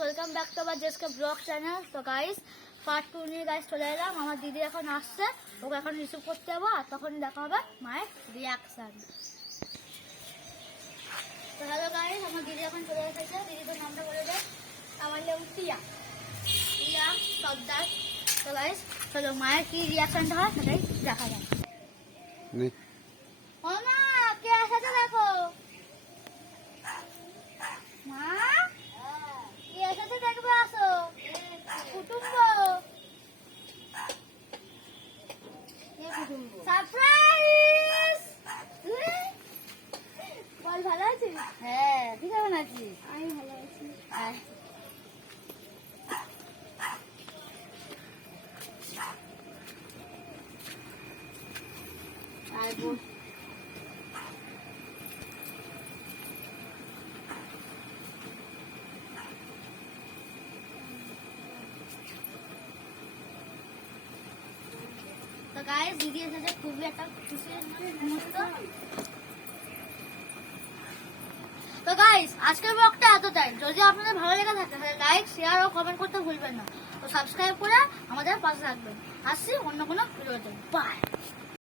Welcome back to our জেসকে blog channel. তো guys part 2 নিয়ে গাইস চলে এলাম। আমার দিদি এখন আসছে, ওকে এখন রিসিভ করতে যাবো, আর তখনই দেখা হবে মায়ের রিয়াকশান। তো হ্যালো গাইস, আমার দিদি এখন চলে এসেছে। দিদি তো নামটা বলে দেয়। আমার নাম টিয়া সর্দার। তো গাইস চলো মায়ের কি রিয়াকশানটা হয় সেটাই দেখা যায়। ও মা, কে এসেছে দেখো। মা কে এসেছে দেখবে, আসো কুটুম্ব। সারপ্রাইজ! বল ভালো আছিস? হ্যাঁ, তুই কেমন আছিস? আমি ভালো আছি। আয় বল। তো গাইস দিদি এসেছে, খুবই একটা খুশির মুহূর্ত। তো গাইস আজকের ব্লগটা এতটাই। যদি আপনাদের ভালো লেগে থাকে তাহলে লাইক, শেয়ার ও কমেন্ট করতে ভুলবেন না। তো সাবস্ক্রাইব করে আমাদের পাশে থাকবেন। আসছি অন্য কোনো ভিডিওতে। বাই।